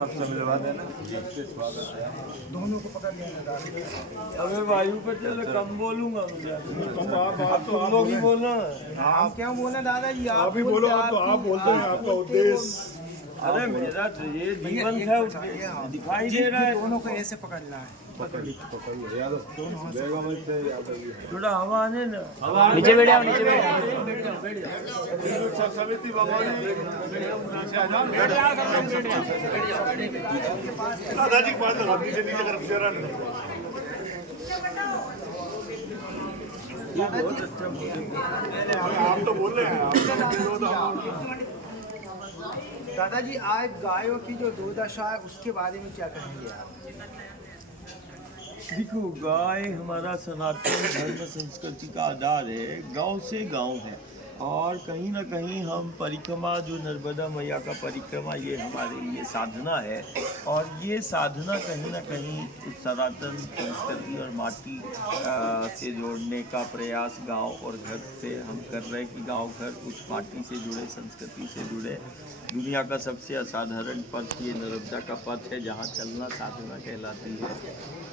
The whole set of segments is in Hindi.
मिलवा देना स्वागत है। दोनों को पकड़ लिया। अबे वायु पर चलो कम बोलूंगा तुम लोग ही बोलना। हम क्या बोले दादाजी, आप ही बोलो। आप तो आप बोलते हैं, आपका उद्देश्य। अरे मेरा तो ये जीवन था, दिखाई दे रहा है। दोनों को ऐसे पकड़ना है। थोड़ा हवा आने ना। नीचे बैठ जाओ, नीचे बैठ समिति दादाजी के पास नीचे नीचे तरफ से ये बहुत अच्छा आप तो बोल रहे हैं। दादाजी आज गायों की जो दुर्दशा है उसके बारे में क्या कहेंगे आप? देखो, गाय हमारा सनातन धर्म संस्कृति का आधार है। गांव से गांव है और कहीं ना कहीं हम परिक्रमा, जो नर्मदा मैया का परिक्रमा, ये हमारे लिए साधना है। और ये साधना कहीं ना कहीं उस सनातन संस्कृति और माटी से जोड़ने का प्रयास गांव और घर से हम कर रहे हैं कि गांव घर उस माटी से जुड़े, संस्कृति से जुड़े। दुनिया का सबसे असाधारण पथ ये नर्मदा का पथ है, जहाँ चलना साधना कहलाती है।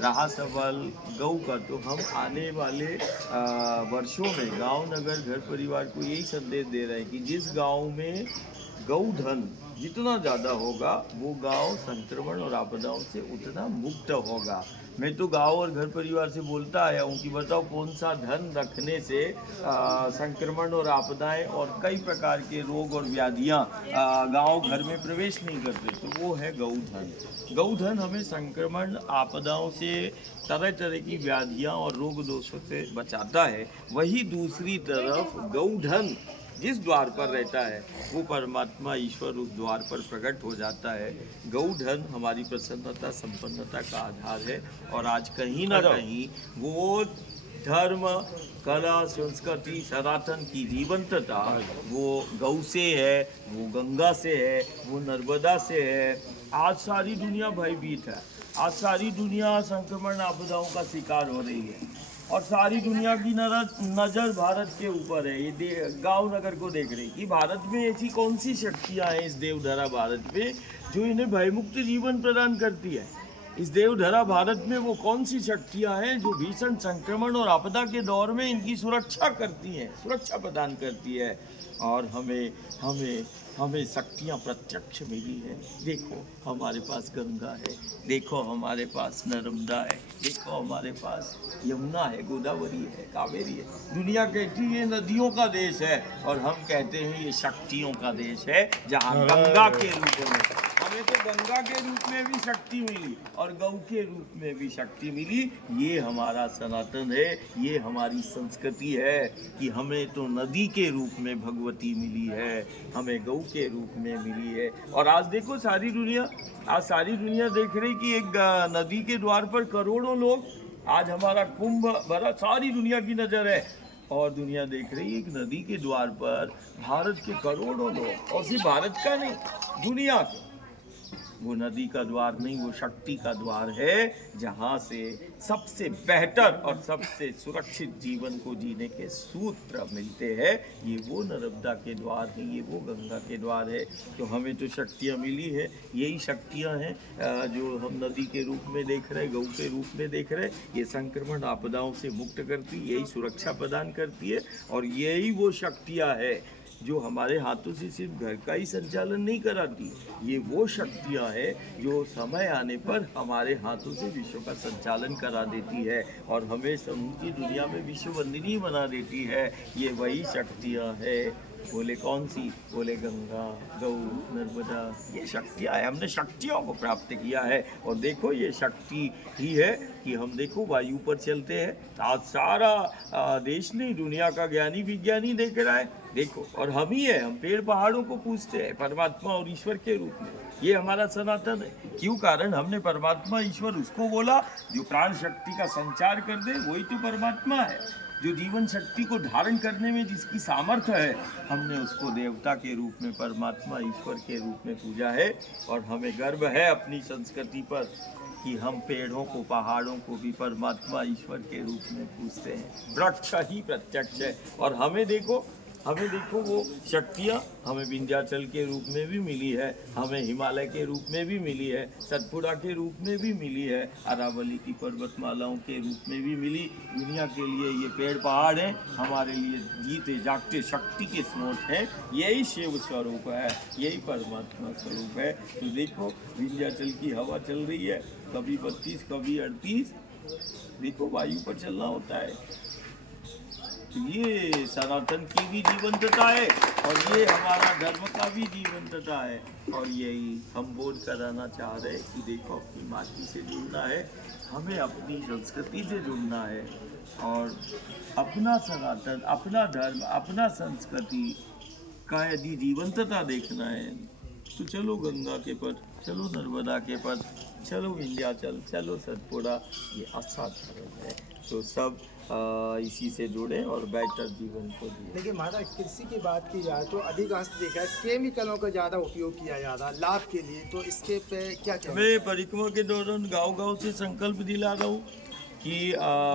रहा सवाल गौ का, तो हम आने वाले वर्षों में गांव, नगर, घर परिवार को यही संदेश दे रहे हैं कि जिस गांव में गौधन जितना ज़्यादा होगा, वो गांव संक्रमण और आपदाओं से उतना मुक्त होगा। मैं तो गांव और घर परिवार से बोलता आया हूँ कि बताओ कौन सा धन रखने से संक्रमण और आपदाएं और कई प्रकार के रोग और व्याधियाँ गांव घर में प्रवेश नहीं करते, तो वो है गौधन। गौधन हमें संक्रमण, आपदाओं से, तरह तरह की व्याधियाँ और रोग दोषों से बचाता है। वही दूसरी तरफ गौधन जिस द्वार पर रहता है वो परमात्मा ईश्वर उस द्वार पर प्रकट हो जाता है। गौधन हमारी प्रसन्नता, संपन्नता का आधार है। और आज कहीं ना कहीं वो धर्म, कला, संस्कृति, सनातन की जीवंतता वो गौ से है, वो गंगा से है, वो नर्मदा से है। आज सारी दुनिया भयभीत है। आज सारी दुनिया संक्रमण, आपदाओं का शिकार हो रही है और सारी दुनिया की नज़र भारत के ऊपर है। ये गांव नगर को देख रही कि भारत में ऐसी कौन सी शक्तियां हैं इस देवधरा भारत में जो इन्हें भयमुक्त जीवन प्रदान करती है। इस देवधरा भारत में वो कौन सी शक्तियां हैं जो भीषण संक्रमण और आपदा के दौर में इनकी सुरक्षा करती हैं, सुरक्षा प्रदान करती है। और हमें शक्तियाँ प्रत्यक्ष मिली है। देखो हमारे पास गंगा है, देखो हमारे पास नर्मदा है, देखो हमारे पास यमुना है, गोदावरी है, कावेरी है। दुनिया कहती है ये नदियों का देश है और हम कहते हैं ये शक्तियों का देश है, जहाँ गंगा के रूप में हमें तो गंगा के रूप में भी शक्ति मिली और गौ के रूप में भी शक्ति मिली। ये हमारा सनातन है, ये हमारी संस्कृति है कि हमें तो नदी के रूप में भगवती मिली है, हमें गौ के रूप में मिली है। और आज देखो सारी दुनिया देख रही कि एक नदी के द्वार पर करोड़ों लोग, आज हमारा कुंभ भरा, सारी दुनिया की नज़र है और दुनिया देख रही है एक नदी के द्वार पर भारत के करोड़ों लोग, और सिर्फ भारत का नहीं, दुनिया का। वो नदी का द्वार नहीं, वो शक्ति का द्वार है, जहाँ से सबसे बेहतर और सबसे सुरक्षित जीवन को जीने के सूत्र मिलते हैं। ये वो नर्मदा के द्वार है, ये वो गंगा के द्वार है। तो हमें तो शक्तियाँ मिली है, यही शक्तियाँ हैं जो हम नदी के रूप में देख रहे हैं, गौ के रूप में देख रहे हैं। ये संक्रमण, आपदाओं से मुक्त करती, यही सुरक्षा प्रदान करती है। और यही वो शक्तियाँ है जो हमारे हाथों से सिर्फ घर का ही संचालन नहीं कराती, ये वो शक्तियाँ हैं जो समय आने पर हमारे हाथों से विश्व का संचालन करा देती है और हमें समूची दुनिया में विश्व वंदनीय बना देती है। ये वही शक्तियाँ हैं। बोले कौन सी? बोले गंगा, गौ, नर्मदा। ये शक्तियाँ है, हमने शक्तियों को प्राप्त किया है। और देखो ये शक्ति ही है कि हम देखो वायु पर चलते हैं। आज सारा देश नहीं, दुनिया का ज्ञानी विज्ञानी देख रहा है। देखो, और हम ही है, हम पेड़ पहाड़ों को पूजते हैं परमात्मा और ईश्वर के रूप में। ये हमारा सनातन है। क्यों? कारण हमने परमात्मा ईश्वर उसको बोला जो प्राण शक्ति का संचार कर दे, वही तो परमात्मा है। जो जीवन शक्ति को धारण करने में जिसकी सामर्थ्य है, हमने उसको देवता के रूप में, परमात्मा ईश्वर के रूप में पूजा है। और हमें गर्व है अपनी संस्कृति पर कि हम पेड़ों को, पहाड़ों को भी परमात्मा ईश्वर के रूप में पूजते हैं। वृक्ष ही प्रत्यक्ष है। और हमें देखो हमें देखो वो शक्तियाँ हमें विंध्याचल के रूप में भी मिली है, हमें हिमालय के रूप में भी मिली है, सतपुड़ा के रूप में भी मिली है, अरावली की पर्वतमालाओं के रूप में भी मिली। दुनिया के लिए ये पेड़ पहाड़ हैं, हमारे लिए जीते जागते शक्ति के स्रोत हैं। यही शिव स्वरूप है, यही परमात्मा स्वरूप है। तो देखो विंध्याचल की हवा चल रही है, कभी 32 कभी 38। देखो वायु पर चलना होता है। ये सनातन की भी जीवंतता है और ये हमारा धर्म का भी जीवंतता है। और यही हम बोध कराना चाह रहे हैं कि देखो अपनी माटी से जुड़ना है, हमें अपनी संस्कृति से जुड़ना है और अपना सनातन, अपना धर्म, अपना संस्कृति का यदि जीवंतता देखना है तो चलो गंगा के पथ, चलो नर्मदा के पथ, चलो विंध्याचल, चलो सतपुड़ा। ये असाधारण है। तो सब इसी से जुड़े और बेहतर जीवन को जिए। लेकिन महाराज कृषि की बात की जाए तो अधिकांश देखा है केमिकलों का ज़्यादा उपयोग किया जा रहा है लाभ के लिए, तो इसके पे क्या कहना? मैं परिक्रमा के दौरान गांव-गांव से संकल्प दिला रहा हूँ कि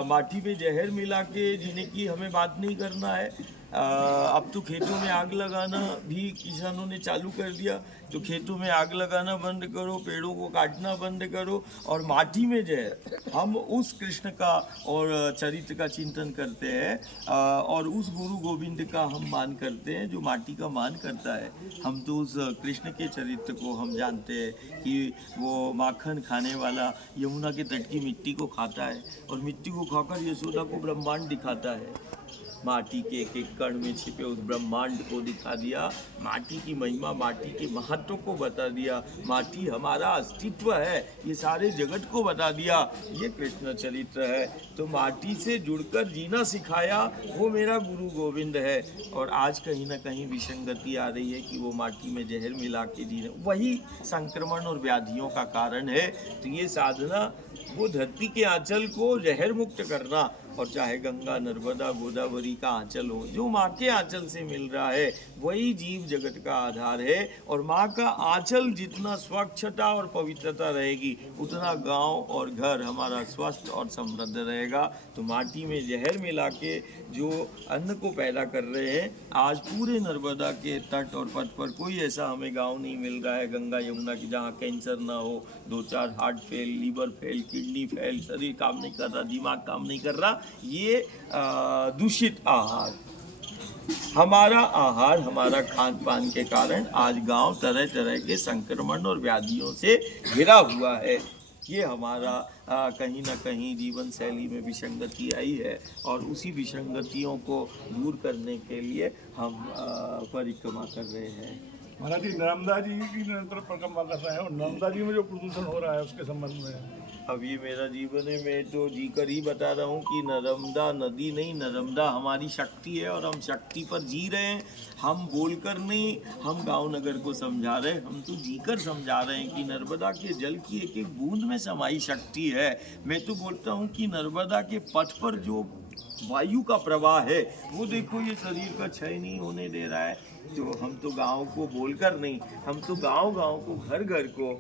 माटी में जहर मिला के जीने की हमें बात नहीं करना है। अब तो खेतों में आग लगाना भी किसानों ने चालू कर दिया। तो खेतों में आग लगाना बंद करो, पेड़ों को काटना बंद करो और माटी में जहर, हम उस कृष्ण का और चरित्र का चिंतन करते हैं और उस गुरु गोविंद का हम मान करते हैं जो माटी का मान करता है। हम तो उस कृष्ण के चरित्र को हम जानते हैं कि वो माखन खाने वाला यमुना के तट की मिट्टी को खाता है और मिट्टी को खाकर यशोदा को ब्रह्मांड दिखाता है। माटी के एक एक कण में छिपे उस ब्रह्मांड को दिखा दिया, माटी की महिमा, माटी के महत्व को बता दिया। माटी हमारा अस्तित्व है, ये सारे जगत को बता दिया। ये कृष्ण चरित्र है। तो माटी से जुड़कर जीना सिखाया वो मेरा गुरु गोविंद है। और आज कहीं ना कहीं विसंगति आ रही है कि वो माटी में जहर मिला के जीने, वही संक्रमण और व्याधियों का कारण है। तो ये साधना वो धरती के आंचल को जहर मुक्त करना, और चाहे गंगा नर्मदा गोदावरी का आंचल हो, जो माँ के आंचल से मिल रहा है वही जीव जगत का आधार है। और माँ का आंचल जितना स्वच्छता और पवित्रता रहेगी उतना गांव और घर हमारा स्वस्थ और समृद्ध रहेगा। तो माटी में जहर मिला के जो अन्न को पैदा कर रहे हैं, आज पूरे नर्मदा के तट और पथ पर कोई ऐसा हमें गांव नहीं मिल रहा है गंगा यमुना की जहाँ कैंसर ना हो, 2-4 heart fail, liver fail, kidney fail, शरीर काम नहीं कर रहा, दिमाग काम नहीं कर रहा। ये दूषित आहार, हमारा आहार, हमारा खान पान के कारण आज गांव तरह तरह के संक्रमण और व्याधियों से घिरा हुआ है। ये हमारा कहीं ना कहीं जीवन शैली में विसंगति आई है और उसी विसंगतियों को दूर करने के लिए हम परिक्रमा कर रहे हैं। महाराज जी नर्मदा जी की निरंतर परिक्रमा कर रहे हैं और नर्मदा जी में जो प्रदूषण हो रहा है उसके संबंध में अब ये मेरा जीवन है, मैं तो जीकर ही बता रहा हूँ कि नर्मदा नदी नहीं, नर्मदा हमारी शक्ति है और हम शक्ति पर जी रहे हैं। हम बोलकर नहीं, हम गांव नगर को समझा रहे हैं, हम तो जीकर समझा रहे हैं कि नर्मदा के जल की एक एक बूंद में समाई शक्ति है। मैं तो बोलता हूँ कि नर्मदा के पथ पर जो वायु का प्रवाह है वो देखो, ये शरीर का क्षय नहीं होने दे रहा है। तो हम तो गांव को बोलकर नहीं, हम तो गांव गांव को, घर घर को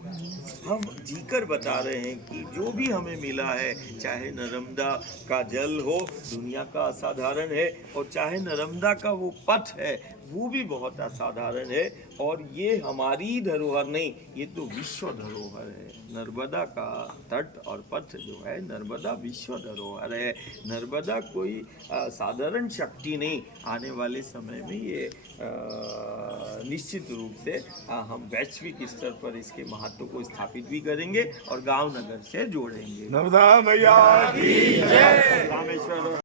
हम जीकर बता रहे हैं कि जो भी हमें मिला है, चाहे नर्मदा का जल हो, दुनिया का असाधारण है, और चाहे नर्मदा का वो पथ है वो भी बहुत असाधारण है। और ये हमारी धरोहर नहीं, ये तो विश्व धरोहर है। नर्मदा का तट और पथ जो है, नर्मदा विश्व धरोहर है। नर्मदा कोई साधारण शक्ति नहीं। आने वाले समय में ये निश्चित रूप से हम वैश्विक स्तर पर इसके महत्व को स्थापित भी करेंगे और गांव नगर से जोड़ेंगे। नर्मदा मैया की जय। रामेश्वर